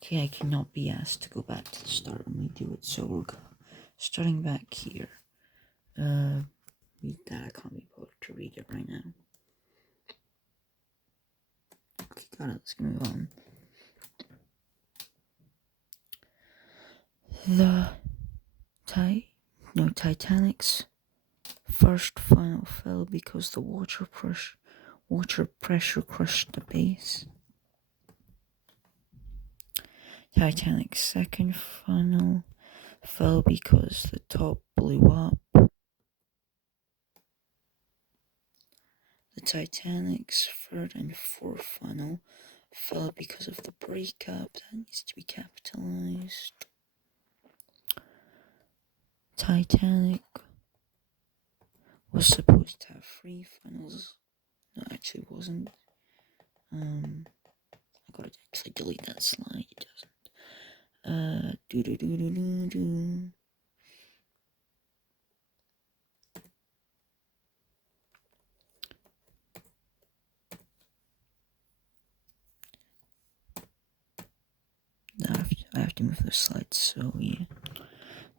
Okay, I cannot be asked to go back to the start when we do it, so we're starting back here. Read that. I can't be bothered to read it right now. Okay, got it. Let's move on. Titanic's first funnel fell because the water pressure crushed the base. Titanic's second funnel fell because the top blew up. The Titanic's third and fourth funnel fell because of the breakup. That needs to be capitalized. Titanic was supposed to have 3 funnels. No, it actually wasn't. I gotta actually delete that slide. It doesn't. I have to move the slides, so yeah.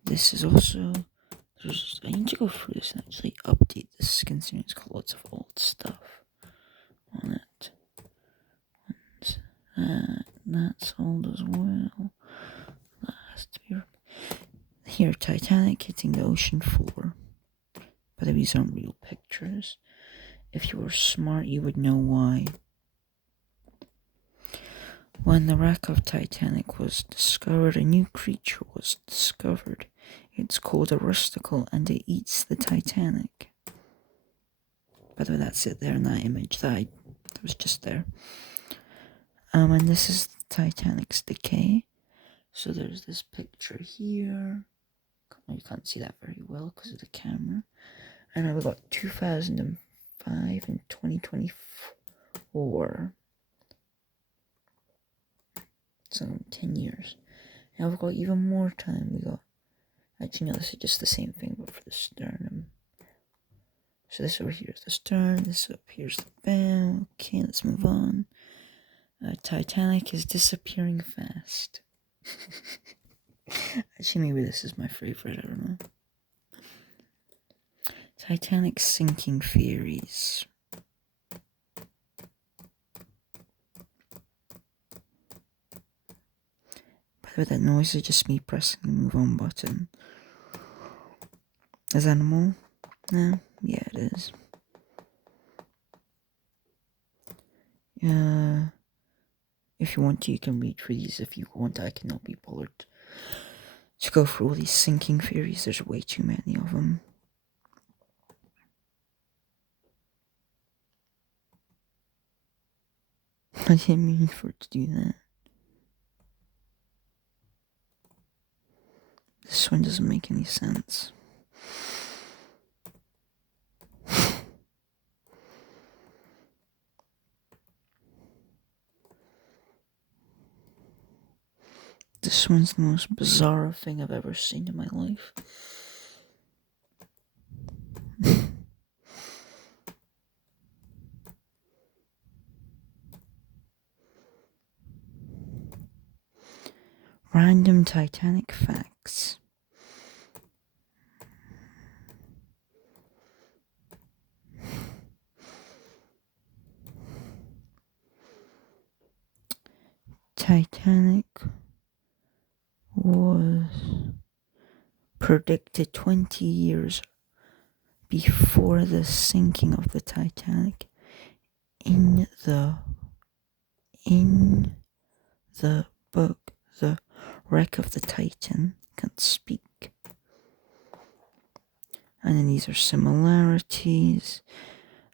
This is also, I need to go through this and actually update this, considering it's got lots of old stuff on it. And that's old as well. That has to be here. Titanic hitting the ocean floor. But these aren't real pictures. If you were smart, you would know why. When the wreck of Titanic was discovered, a new creature was discovered. It's called a rusticle, and it eats the Titanic. By the way, that's it there in that image that was just there. And this is the Titanic's decay. So there's this picture here. You can't see that very well because of the camera. And now we've got 2005 and 2024. So 10 years. Now we've got even more time. We got, actually no, this is just the same thing but for the sternum. So this over here is the stern, this up here's the bow. Okay, let's move on. Titanic is disappearing fast. Actually, maybe this is my favorite, I don't know. Titanic sinking theories. By the way, that noise is just me pressing the move on button. Is animal? No? Yeah, it is. If you want to, you can read through these. If you want, I cannot be bothered to go through all these sinking theories. There's way too many of them. I didn't mean for it to do that. This one doesn't make any sense. This one's the most bizarre thing I've ever seen in my life. Random Titanic facts. Titanic was predicted 20 years before the sinking of the Titanic in the book The Wreck of the Titan. Can't speak. And then these are similarities.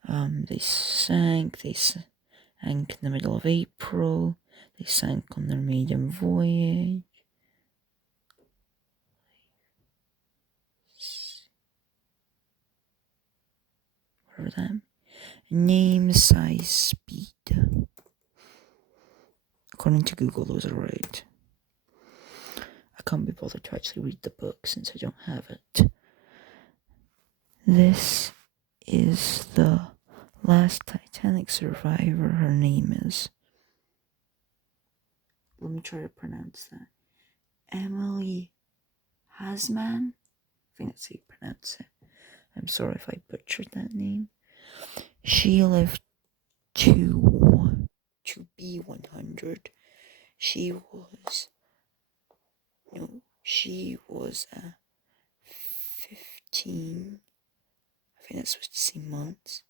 They sank in the middle of April. They sank on their maiden voyage. Whatever that. Name, size, speed. According to Google, those are right. I can't be bothered to actually read the book since I don't have it. This is the last Titanic survivor. Her name is let me try to pronounce that. Emily Hasman? I think that's how you pronounce it. I'm sorry if I butchered that name. She lived to be 100. She was 15. I think that's supposed to say months.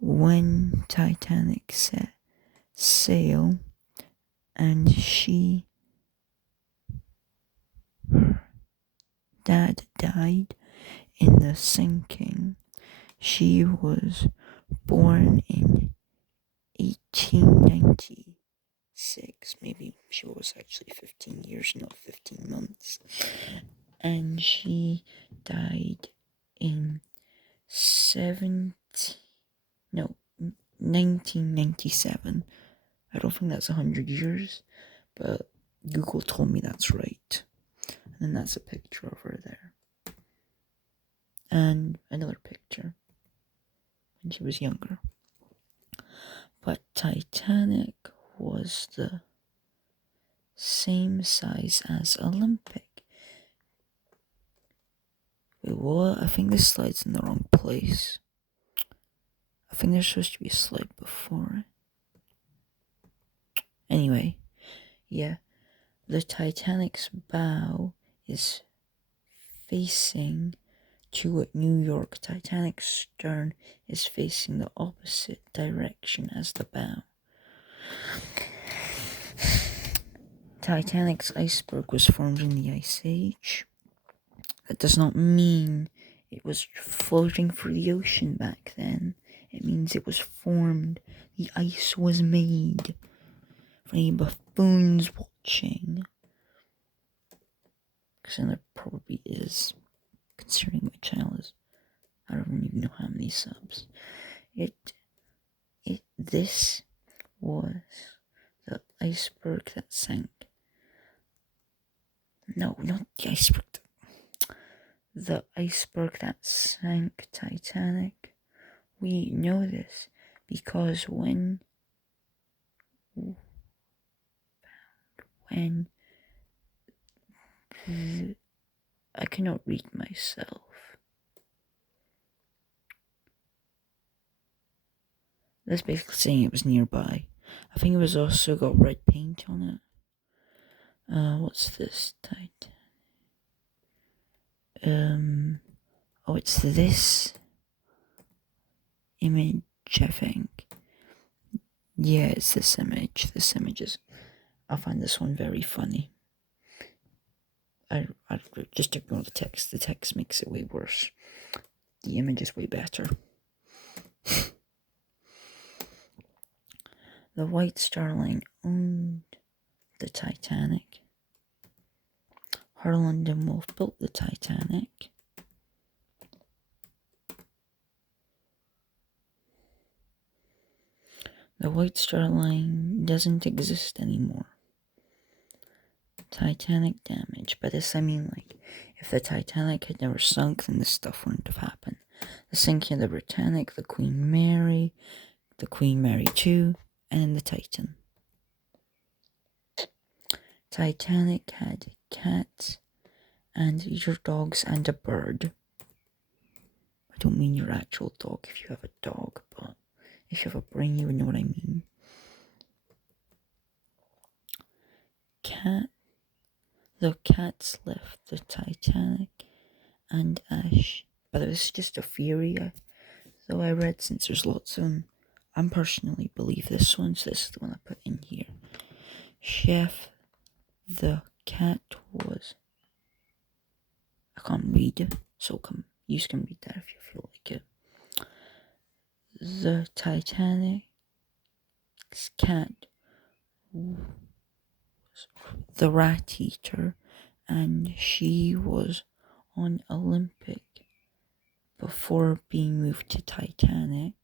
When Titanic set sail, and her dad died in the sinking. She was born in 1896. Maybe she was actually 15 years, not 15 months. And she died in 1997. I don't think that's 100 years, but Google told me that's right. And then that's a picture of her there. And another picture when she was younger. But Titanic was the same size as Olympic. Wait, what? I think this slide's in the wrong place. I think there's supposed to be a slide before it. Anyway, yeah. The Titanic's bow is facing to New York. Titanic's stern is facing the opposite direction as the bow. Titanic's iceberg was formed in the Ice Age. That does not mean it was floating through the ocean back then. It means it was formed. The ice was made. For any buffoons watching. Because there probably is. Considering my channel is, I don't even know how many subs. This was the iceberg that sank. No, not the iceberg. The iceberg that sank Titanic. We know this because when I cannot read myself. That's basically saying it was nearby. I think it was also got red paint on it. What's this Titanic? Oh, it's this image, I think. Yeah, it's this image. This image is. I find this one very funny. I just ignore the text. The text makes it way worse. The image is way better. The White Star Line owned the Titanic. Harland and Wolff built the Titanic. The White Star Line doesn't exist anymore. Titanic damage. By this I mean, like, if the Titanic had never sunk, then this stuff wouldn't have happened. The sinking of the Britannic, the Queen Mary II, and the Titan. Titanic had cats and your dogs and a bird. I don't mean your actual dog if you have a dog, but if you have a brain, you would know what I mean. The cats left the Titanic and Ash. But this is just a theory, though I read, since there's lots of them. I personally believe this one, so this is the one I put in here. Chef, the cat was. I can't read, so you can read that if you feel like it. The Titanic's cat was the Rat Eater, and she was on Olympic before being moved to Titanic.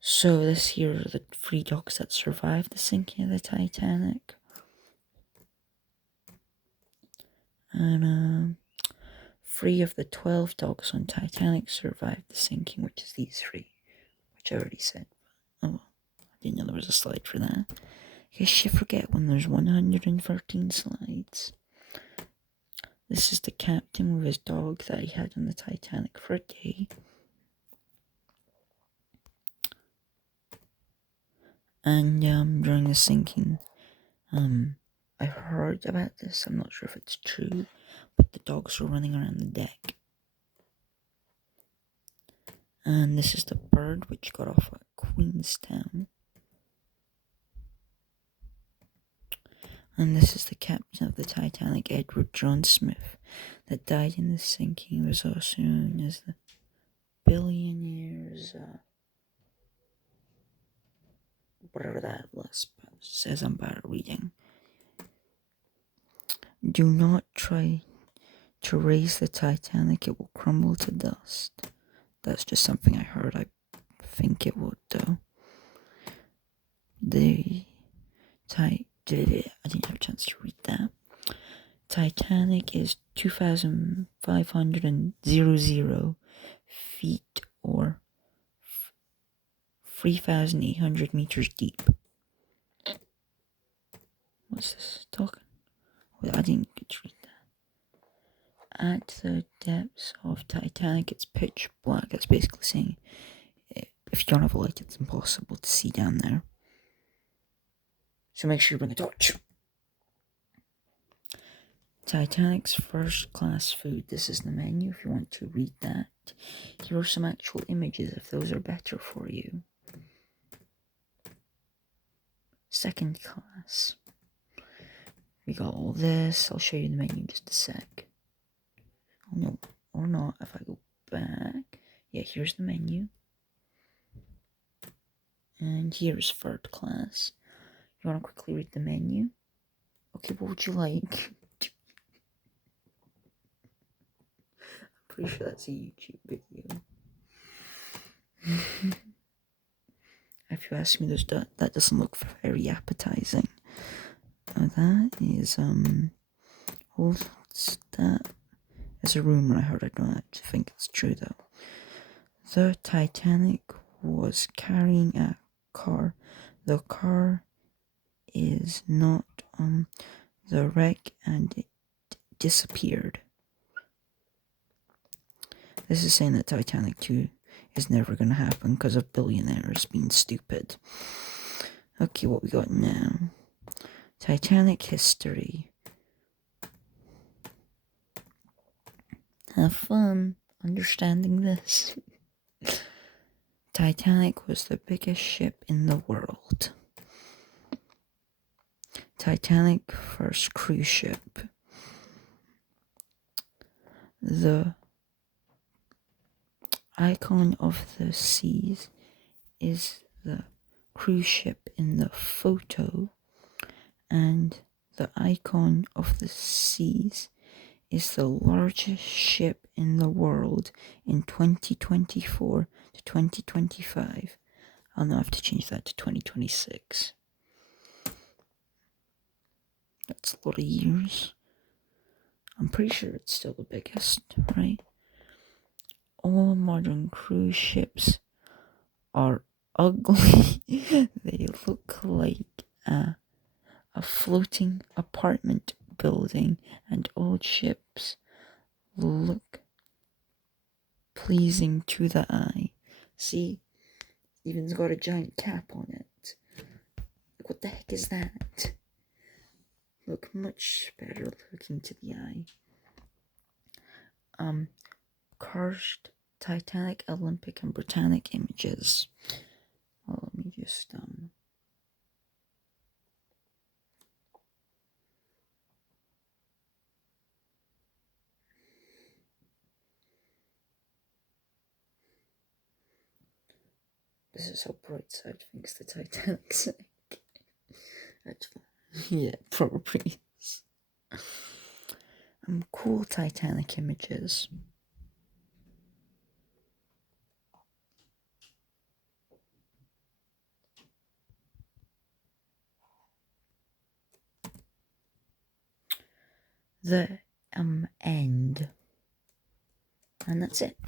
So this here are the 3 dogs that survived the sinking of the Titanic. And 3 of the 12 dogs on Titanic survived the sinking, which is these 3, which I already said. Oh, well, I didn't know there was a slide for that. I guess you forget when there's 113 slides. This is the captain with his dog that he had on the Titanic for a day. And during the sinking, I heard about this. I'm not sure if it's true, but the dogs were running around the deck. And this is the bird which got off at Queenstown. And this is the captain of the Titanic, Edward John Smith, that died in the sinking. He was also known as the billionaire's, whatever that list says. I'm bad at reading. Do not try to raise the Titanic, it will crumble to dust. That's just something I heard. I think it would, though. I didn't have a chance to read that. Titanic is 2,500 feet or 3,800 meters deep. What's this talking? I didn't get to read that. At the depths of Titanic, it's pitch black. That's basically saying if you don't have a light, it's impossible to see down there. So make sure you bring a torch. Titanic's first class food. This is the menu if you want to read that. Here are some actual images if those are better for you. Second class. We got all this. I'll show you the menu in just a sec. Oh no, or not if I go back. Yeah, here's the menu. And here's third class. You want to quickly read the menu? Okay, what would you like? I'm pretty sure that's a YouTube video. If you ask me, that doesn't look very appetizing. That is, that is a rumor I heard. I don't actually think it's true, though. The Titanic was carrying a car. The car is not on the wreck and it disappeared. This is saying that Titanic 2 is never going to happen because of billionaires being stupid. Okay, what we got now? Titanic history. Have fun understanding this. Titanic was the biggest ship in the world. Titanic first cruise ship. The icon of the seas is the cruise ship in the photo, and the icon of the seas is the largest ship in the world in 2024 to 2025. I'll now have to change that to 2026. That's a lot of years. I'm pretty sure it's still the biggest, right? All modern cruise ships are ugly. They look like a floating apartment building, and old ships look pleasing to the eye. See, even's got a giant cap on it. What the heck is that? Look much better looking to the eye. Cursed Titanic, Olympic, and Britannic images. Well, let me just this is how Brightside thinks the Titanic sank. Actually, yeah, probably is. Cool Titanic images. The end. And that's it.